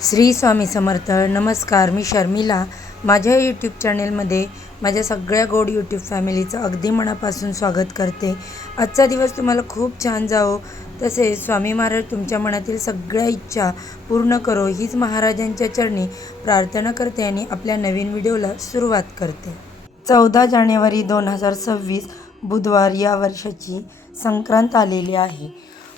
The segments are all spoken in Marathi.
श्री स्वामी समर्थ. नमस्कार, मी शर्मिला. माझ्या यूट्यूब चॅनेलमध्ये माझ्या सगळ्या गोड यूट्यूब फॅमिलीचं अगदी मनापासून स्वागत करते. आजचा दिवस तुम्हाला खूप छान जावो, तसेच स्वामी महाराज तुमच्या मनातील सगळ्या इच्छा पूर्ण करो हीच महाराजांच्या चरणी प्रार्थना करते आणि आपल्या नवीन व्हिडिओला सुरुवात करते. 14 जानेवारी 2026 बुधवार या वर्षाची संक्रांत आलेली आहे.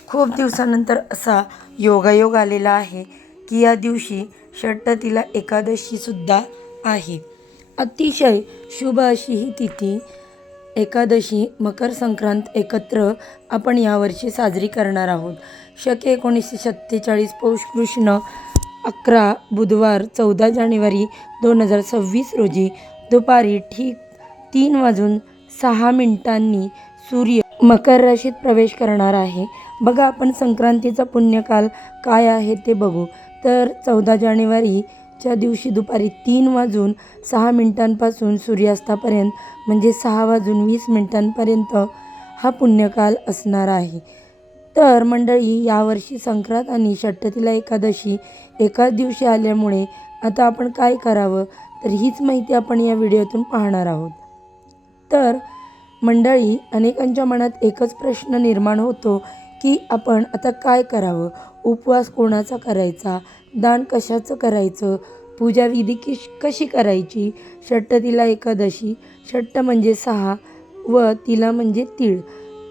खूप दिवसानंतर असा योगायोग आलेला आहे की या दिवशी षट्टतीला एकादशीसुद्धा आहे. अतिशय शुभ अशी ही तिथी एकादशी मकर संक्रांत एकत्र आपण यावर्षी साजरी करणार आहोत. शके 1947 पौष कृष्ण 11 बुधवार 14 जानेवारी 2026 रोजी दुपारी ठीक 3:06 सूर्य मकर राशीत प्रवेश करणार आहे. बघा, आपण संक्रांतीचा पुण्यकाल काय आहे ते बघू. तर 14 जानेवारीच्या दिवशी दुपारी 3:06 सूर्यास्तापर्यंत म्हणजे 6:20 हा पुण्यकाल असणार आहे. तर मंडळी, यावर्षी संक्रांत आणि षट्टतीला एकादशी एकाच दिवशी आल्यामुळे आता आपण काय करावं, तर हीच माहिती आपण या व्हिडिओतून पाहणार आहोत. तर मंडळी, अनेकांच्या मनात एकच प्रश्न निर्माण होतो की आपण आता काय करावं, उपवास कोणाचा करायचा, दान कशाचं करायचं, पूजाविधी कशी करायची. षट्टतीला एकादशी, षट्ट म्हणजे 6 व तिला म्हणजे तीळ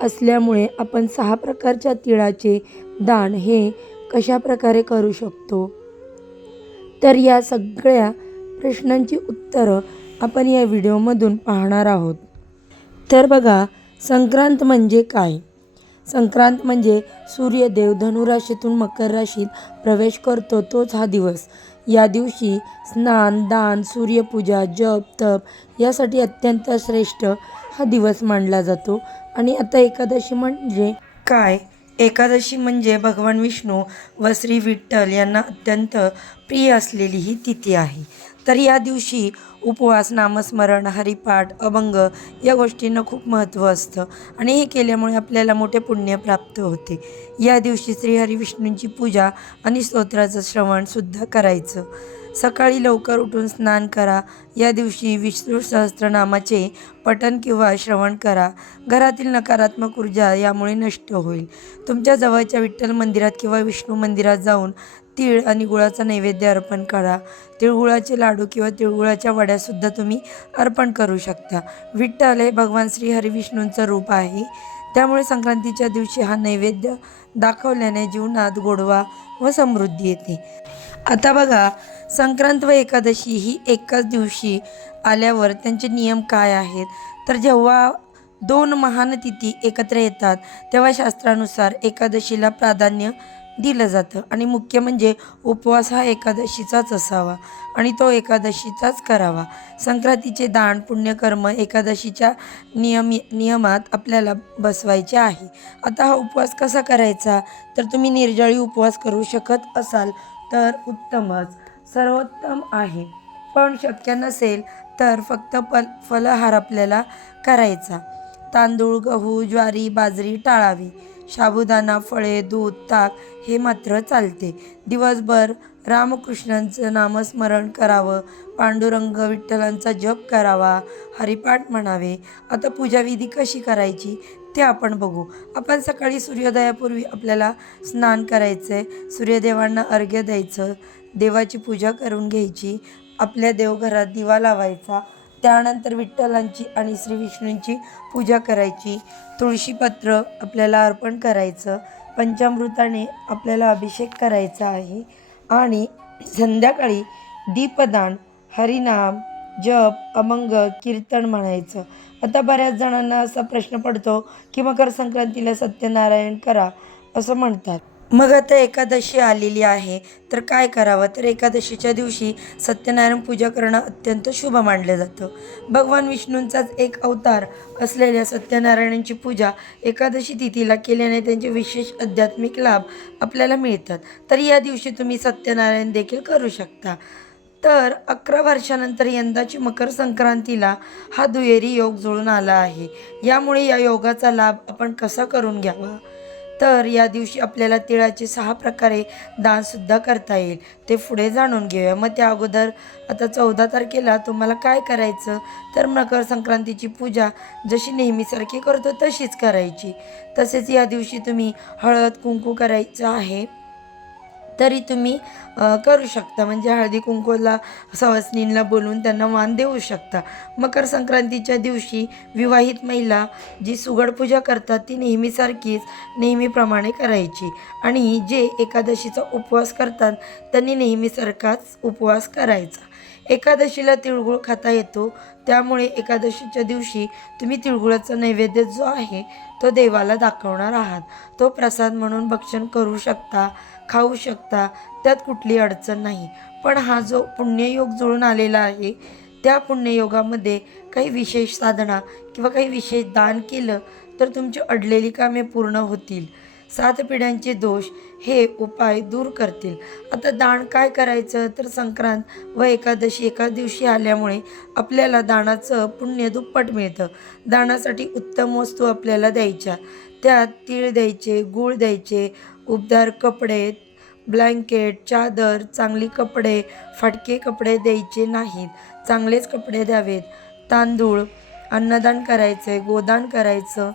असल्यामुळे आपण 6 प्रकारच्या तिळाचे दान हे कशा प्रकारे करू शकतो. तर या सगळ्या प्रश्नांची उत्तरं आपण या व्हिडिओमधून पाहणार आहोत. तर बघा, संक्रांत म्हणजे काय. संक्रांत म्हणजे सूर्यदेव धनुराशीतून मकर राशीत प्रवेश करतो तोच हा दिवस. या दिवशी स्नान, दान, सूर्यपूजा, जप, तप यासाठी अत्यंत श्रेष्ठ हा दिवस मानला जातो. आणि आता एकादशी म्हणजे काय. एकादशी म्हणजे भगवान विष्णू व श्री विठ्ठल यांना अत्यंत प्रिय असलेली ही तिथी आहे. तर या दिवशी उपवास, नामस्मरण, हरिपाठ, अभंग या गोष्टींना खूप महत्त्व असतं आणि हे केल्यामुळे आपल्याला मोठे पुण्य प्राप्त होते. या दिवशी श्रीहरी विष्णूंची पूजा आणि स्तोत्राचं श्रवणसुद्धा करायचं. सकाळी लवकर उठून स्नान करा. या दिवशी विष्णू सहस्त्रनामाचे पठण किंवा श्रवण करा. घरातील नकारात्मक ऊर्जा यामुळे नष्ट होईल. तुमच्या जवळच्या विठ्ठल मंदिरात किंवा विष्णू मंदिरात जाऊन तीळ आणि गुळाचा नैवेद्य अर्पण करा. तिळगुळाचे लाडू किंवा तिळगुळाच्या वड्यासुद्धा तुम्ही अर्पण करू शकता. विठ्ठल हे भगवान श्री हरिविष्णूंचं रूप आहे, त्यामुळे संक्रांतीच्या दिवशी हा नैवेद्य दाखवल्याने जीवनात गोडवा व समृद्धी येते. आता बघा, संक्रांत व एकादशी ही एकाच दिवशी आल्यावर त्यांचे नियम काय आहेत. तर जेव्हा 2 महान तिथी एकत्र येतात तेव्हा शास्त्रानुसार एकादशीला प्राधान्य दिलं जातं आणि मुख्य म्हणजे उपवास हा एकादशीचाच असावा आणि तो एकादशीचाच करावा. संक्रांतीचे दान, पुण्यकर्म एकादशीच्या नियमात आपल्याला बसवायचे आहे. आता हा उपवास कसा करायचा, तर तुम्ही निर्जळी उपवास करू शकत असाल तर उत्तमच, सर्वोत्तम आहे. पण शक्य नसेल तर फक्त फलाहार आपल्याला करायचा. तांदूळ, गहू, ज्वारी, बाजरी टाळावी. साबुदाणा, फळे, दूध, ताक हे मात्र चालते. दिवसभर रामकृष्णांचं नामस्मरण करावं, पांडुरंग विठ्ठलांचा जप करावा, हरिपाठ म्हणावे. आता पूजाविधी कशी करायची ते आपण बघू. आपण सकाळी सूर्योदयापूर्वी आपल्याला स्नान करायचं आहे. सूर्यदेवांना अर्घ्य द्यायचं, देवाची पूजा करून घ्यायची, आपल्या देवघरात दिवा लावायचा. त्यानंतर विठ्ठलांची आणि श्री विष्णूंची पूजा करायची. तुळशीपत्र आपल्याला अर्पण करायचं. पंचामृताने आपल्याला अभिषेक करायचा आहे आणि संध्याकाळी दीपदान, हरिनाम, जप, अभंग, कीर्तन म्हणायचं. आता बऱ्याच जणांना असा प्रश्न पडतो की मकर संक्रांतीला सत्यनारायण करा असं म्हणतात. मग आता एकादशी आलेली आहे तर काय करावं. तर एकादशीच्या दिवशी सत्यनारायण पूजा करणं अत्यंत शुभ मानलं जातं. भगवान विष्णूंचाच एक अवतार असलेल्या सत्यनारायणांची पूजा एकादशी तिथीला केल्याने त्यांचे विशेष आध्यात्मिक लाभ आपल्याला मिळतात. तर या दिवशी तुम्ही सत्यनारायण देखील करू शकता. तर 11 वर्षानंतर यंदाची मकर संक्रांतीला हा दुहेरी योग जुळून आला आहे. यामुळे या योगाचा लाभ आपण कसा करून घ्यावा, तर या दिवशी आपल्याला तिळाचे 6 प्रकारे दानसुद्धा करता येईल, ते पुढे जाणून घेऊया. मग त्या अगोदर आता 14 तारखेला तुम्हाला काय करायचं, तर मकर संक्रांतीची पूजा जशी नेहमीसारखी करतो तशीच करायची. तसेच या दिवशी तुम्ही हळद कुंकू करायचं आहे तरी तुम्ही करू शकता, म्हणजे हळदी कुंकूला सवासनींना बोलवून त्यांना मान देऊ शकता. मकर संक्रांतीच्या दिवशी विवाहित महिला जी सुगड पूजा करतात ती नेहमीसारखीच नेहमीप्रमाणे करायची, आणि जे एकादशीचा उपवास करतात त्यांनी नेहमीसारखाच उपवास करायचा. एकादशीला तिळगुळ खाता येतो, त्यामुळे एकादशीच्या दिवशी तुम्ही तिळगुळाचा नैवेद्य जो आहे तो देवाला दाखवणार आहात. तो प्रसाद म्हणून भक्षण करू शकता, खाऊ शकता, त्यात कुठली अडचण नाही. पण हा जो पुण्ययोग जुळून आलेला आहे, त्या पुण्ययोगामध्ये काही विशेष साधना किंवा काही विशेष दान केलं तर तुमची अडलेली कामे पूर्ण होतील. 7 पिढ्यांचे दोष हे उपाय दूर करतील. आता दान काय करायचं, तर संक्रांत व एकादशी एकाच दिवशी आल्यामुळे आपल्याला दानाचं पुण्य दुप्पट मिळतं. दानासाठी उत्तम वस्तू आपल्याला द्यायच्या, त्यात तीळ द्यायचे, गूळ द्यायचे, उबदार कपडे, ब्लँकेट, चादर, चांगली कपडे, फाटके कपडे द्यायचे नाहीत, चांगलेच कपडे द्यावेत. तांदूळ, अन्नदान करायचं, गोदान करायचं.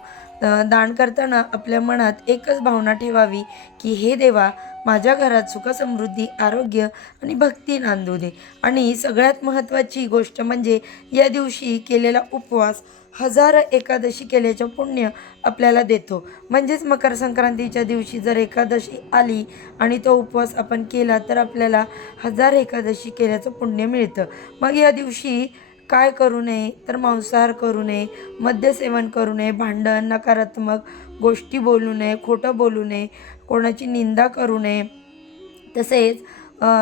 दान करताना आपल्या मनात एकच भावना ठेवावी की हे देवा, माझ्या घरात सुख समृद्धी, आरोग्य आणि भक्ती नांदू दे. आणि सगळ्यात महत्त्वाची गोष्ट म्हणजे या दिवशी केलेला उपवास 1000 एकादशी केल्याचं पुण्य आपल्याला देतो. म्हणजेच मकर संक्रांतीच्या दिवशी जर एकादशी आली आणि तो उपवास आपण केला तर आपल्याला 1000 एकादशी केल्याचं पुण्य मिळतं. मग या दिवशी काय करू नये, तर मांसाहार करू नये, मद्यसेवन करू नये, भांडण, नकारात्मक गोष्टी बोलू नये, खोटं बोलू नये, कोणाची निंदा करू नये. तसेच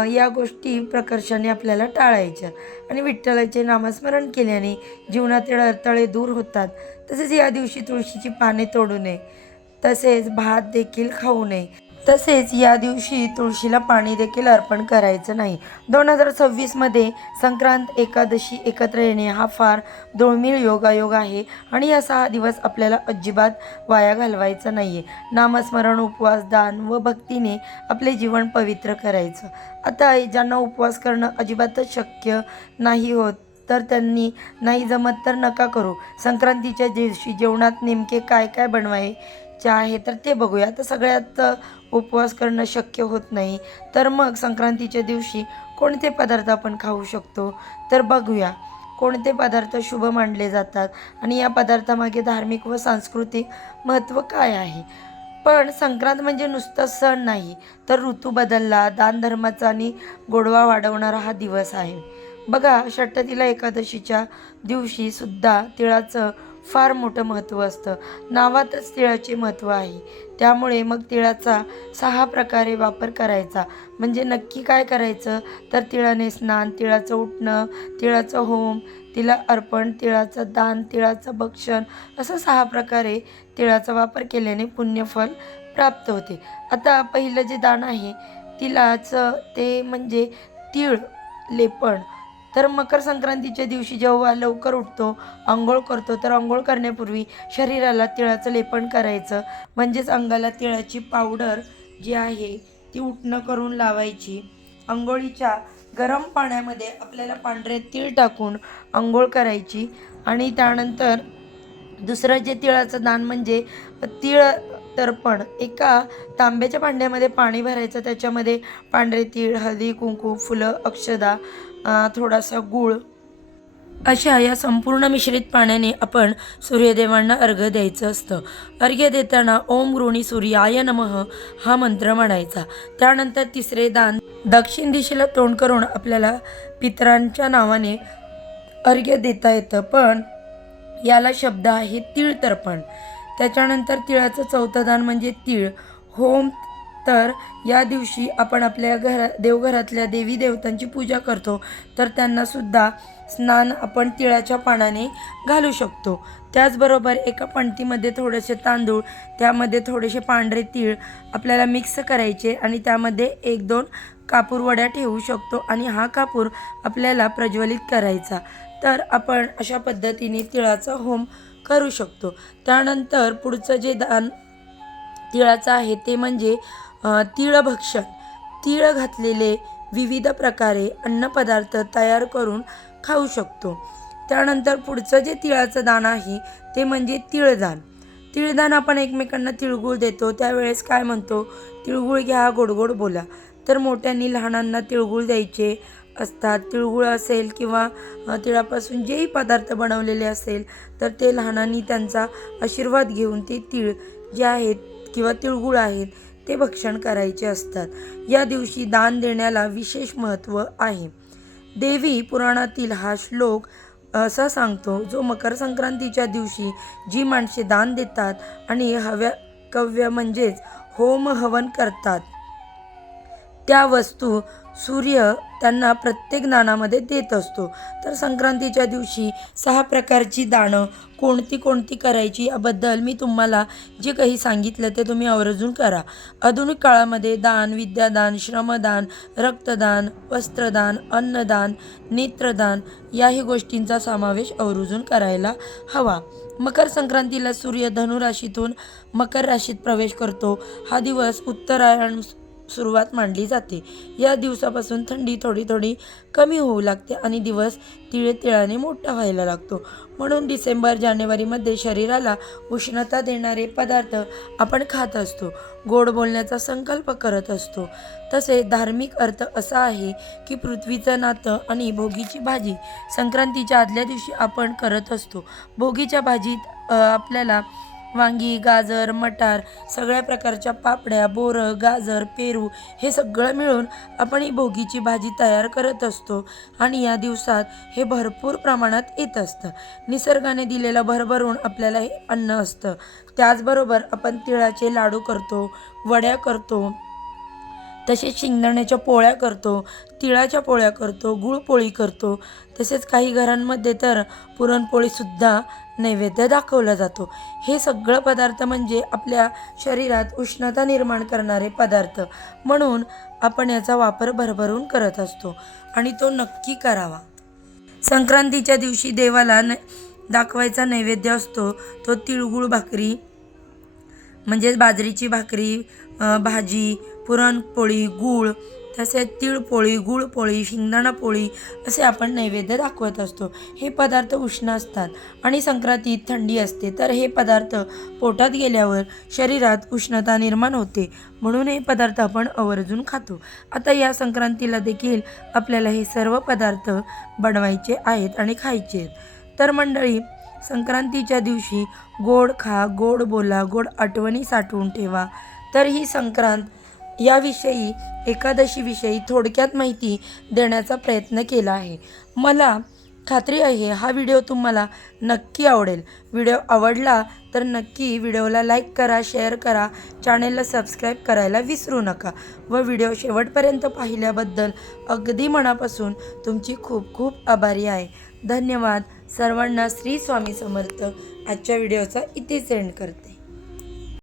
या गोष्टी प्रकर्षाने आपल्याला टाळायच्या, आणि विठ्ठलाचे नामस्मरण केल्याने जीवनातील अडथळे दूर होतात. तसेच या दिवशी तुळशीची पाने तोडू नये, तसेच भात देखील खाऊ नये, तसेच या दिवशी तुळशीला पाणी देखील अर्पण करायचं नाही. 2026मध्ये संक्रांत एकादशी एकत्र येणे हा फार दुर्मिळ योगायोग आहे, आणि या 6 दिवस आपल्याला अजिबात वाया घालवायचा नाही आहे. नामस्मरण, उपवास, दान व भक्तीने आपले जीवन पवित्र करायचं. आता ज्यांना उपवास करणं अजिबातच शक्य नाही होत तर त्यांनी नाही जमत तर नका करू. संक्रांतीच्या दिवशी जेवणात नेमके काय काय बनवायचे आहे तर ते बघूया. तर सगळ्यात उपवास करणं शक्य होत नाही, तर मग संक्रांतीच्या दिवशी कोणते पदार्थ आपण खाऊ शकतो तर बघूया. कोणते पदार्थ शुभ मानले जातात आणि या पदार्थामागे धार्मिक व सांस्कृतिक महत्त्व काय आहे. पण संक्रांत म्हणजे नुसता सण नाही, तर ऋतू बदलला, दानधर्माचा आणि गोडवा वाढवणारा हा दिवस आहे. बघा, षट्टिला एकादशीच्या दिवशी सुद्धा तिळाचं फार मोठं महत्त्व असतं. नावातच तिळाचे महत्त्व आहे. त्यामुळे मग तिळाचा 6 प्रकारे वापर करायचा. म्हणजे नक्की काय करायचं, तर तिळाने स्नान, तिळाचं उठणं, तिळाचं होम, तिला अर्पण, तिळाचं दान, तिळाचं भक्षण, असं 6 प्रकारे तिळाचा वापर केल्याने पुण्यफल प्राप्त होते. आता पहिलं जे दान आहे तिळाचं, ते म्हणजे तीळ लेपण. तर मकर संक्रांतीच्या दिवशी जेव्हा लवकर उठतो, अंघोळ करतो, तर अंघोळ करण्यापूर्वी शरीराला तिळाचं लेपन करायचं. म्हणजेच अंगाला तिळाची पावडर जी आहे ती उठणं करून लावायची. अंघोळीच्या गरम पाण्यामध्ये आपल्याला पांढरे तीळ टाकून अंघोळ करायची. आणि त्यानंतर दुसरं जे तिळाचं दान म्हणजे तीळ तर्पण. एका तांब्याच्या भांड्यामध्ये पाणी भरायचं, त्याच्यामध्ये पांढरे तीळ, हळदी कुंकू, फुलं, अक्षदा, थोडासा गूळ, अशा या संपूर्ण मिश्रित पाण्याने आपण सूर्यदेवांना अर्घ्य द्यायचं असतं. अर्घ्य देताना ओम गृणी सूर्याय नमः हा मंत्र म्हणायचा. त्यानंतर तिसरे दान, दक्षिण दिशेला तोंड करून आपल्याला पितरांच्या नावाने अर्घ्य देता येतं, पण याला शब्द आहे तीळ तर्पण. त्याच्यानंतर तिळाचं चौथं दान म्हणजे तीळ होम. तर या दिवशी आपण आपल्या देवघरातल्या देवी देवतांची पूजा करतो, तर त्यांनासुद्धा स्नान आपण तिळाच्या पानाने घालू शकतो. त्याचबरोबर एका पणतीमध्ये थोडेसे तांदूळ, त्यामध्ये थोडेसे पांढरे तीळ आपल्याला मिक्स करायचे, आणि त्यामध्ये 1-2 कापूर वड्या ठेवू शकतो, आणि हा कापूर आपल्याला प्रज्वलित करायचा. तर आपण अशा पद्धतीने तिळाचा होम करू शकतो. त्यानंतर पुढचं जे दान तिळाचं आहे ते म्हणजे तिळभक्षण. तीळ घातलेले विविध प्रकारे अन्नपदार्थ तयार करून खाऊ शकतो. त्यानंतर पुढचं जे तिळाचं दान आहे ते म्हणजे तिळदान. तिळदान आपण एकमेकांना तिळगुळ देतो, त्यावेळेस काय म्हणतो, तिळगुळ घ्या गोड गोड बोला. तर मोठ्यांनी लहानांना तिळगुळ द्यायचे असतात. तिळगुळ असेल किंवा तिळापासून जेही पदार्थ बनवलेले असेल तर ते लहानांनी त्यांचा आशीर्वाद घेऊन ते तीळ जे आहेत किंवा तिळगुळ आहेत ते भक्षण करायचे असतात. या दिवशी दान देण्याला विशेष महत्त्व आहे. देवी पुराणातील हा श्लोक असा सांगतो, जो मकर संक्रांतीच्या दिवशी जी माणसे दान देतात आणि हव्यकव्य म्हणजेच होम हवन करतात त्या वस्तू सूर्य त्यांना प्रत्येक दानामध्ये देत असतो. तर संक्रांतीच्या दिवशी 6 प्रकारची दानं कोणती कोणती करायची याबद्दल मी तुम्हाला जे काही सांगितलं ते तुम्ही आवर्जून करा. आधुनिक काळामध्ये दान, विद्यादान, श्रमदान, रक्तदान, वस्त्रदान, अन्नदान, नेत्रदान याही गोष्टींचा समावेश आवर्जून करायला हवा. मकर संक्रांतीला सूर्य धनुराशीतून मकर राशीत प्रवेश करतो. हा दिवस उत्तरायण सुरुवात मानली जाते. या दिवसापासून थंडी थोडी थोडी कमी होऊ लागते आणि दिवस तिळाने मोठा व्हायला लागतो. म्हणून डिसेंबर जानेवारीमध्ये शरीराला उष्णता देणारे पदार्थ आपण खात असतो, गोड बोलण्याचा संकल्प करत असतो. तसे धार्मिक अर्थ असा आहे की पृथ्वीचं नातं आणि भोगीची भाजी संक्रांतीच्या आदल्या दिवशी आपण करत असतो. भोगीच्या भाजीत आपल्याला वांगी, गाजर, मटार, सगळ्या प्रकारच्या पापड्या, बोरं, गाजर, पेरू हे सगळं मिळून आपण ही भोगीची भाजी तयार करत असतो आणि या दिवसात हे भरपूर प्रमाणात येत असतं. निसर्गाने दिलेलं भरभरून आपल्याला हे अन्न असतं. त्याचबरोबर आपण तिळाचे लाडू करतो, वड्या करतो, तसेच शेंगदाण्याच्या पोळ्या करतो, तिळाच्या पोळ्या करतो, गुळपोळी करतो. तसेच काही घरांमध्ये तर पुरणपोळीसुद्धा नैवेद्य दाखवला जातो. हे सगळं पदार्थ म्हणजे आपल्या शरीरात उष्णता निर्माण करणारे पदार्थ, म्हणून आपण याचा वापर भरभरून करत असतो आणि तो नक्की करावा. संक्रांतीच्या दिवशी देवाला दाखवायचा नैवेद्य असतो तो तिळगुळ भाकरी म्हणजेच बाजरीची भाकरी, भाजी, पुरणपोळी, गूळ, तसेच तिळपोळी, गुळपोळी, शेंगदाणा पोळी असे आपण नैवेद्य दाखवत असतो. हे पदार्थ उष्ण असतात आणि संक्रांतीत थंडी असते, तर हे पदार्थ पोटात गेल्यावर शरीरात उष्णता निर्माण होते, म्हणून हे पदार्थ आपण आवर्जून खातो. आता या संक्रांतीला देखील आपल्याला हे सर्व पदार्थ बनवायचे आहेत आणि खायचे आहेत. तर मंडळी, संक्रांतीच्या दिवशी गोड खा, गोड बोला, गोड आठवणी साठवून ठेवा. तर ही संक्रांत याविषयी, एकादशीविषयी थोडक्यात माहिती देण्याचा प्रयत्न केला आहे. मला खात्री आहे हा व्हिडिओ तुम्हाला नक्की आवडेल. व्हिडिओ आवडला तर नक्की व्हिडिओला लाईक करा, शेअर करा, चॅनेलला सबस्क्राईब करायला विसरू नका व व्हिडिओ शेवटपर्यंत पाहिल्याबद्दल अगदी मनापासून तुमची खूप खूप आभारी आहे. धन्यवाद. सर्वांना श्री स्वामी समर्थ. आजच्या व्हिडिओचा इथेच एंड करते.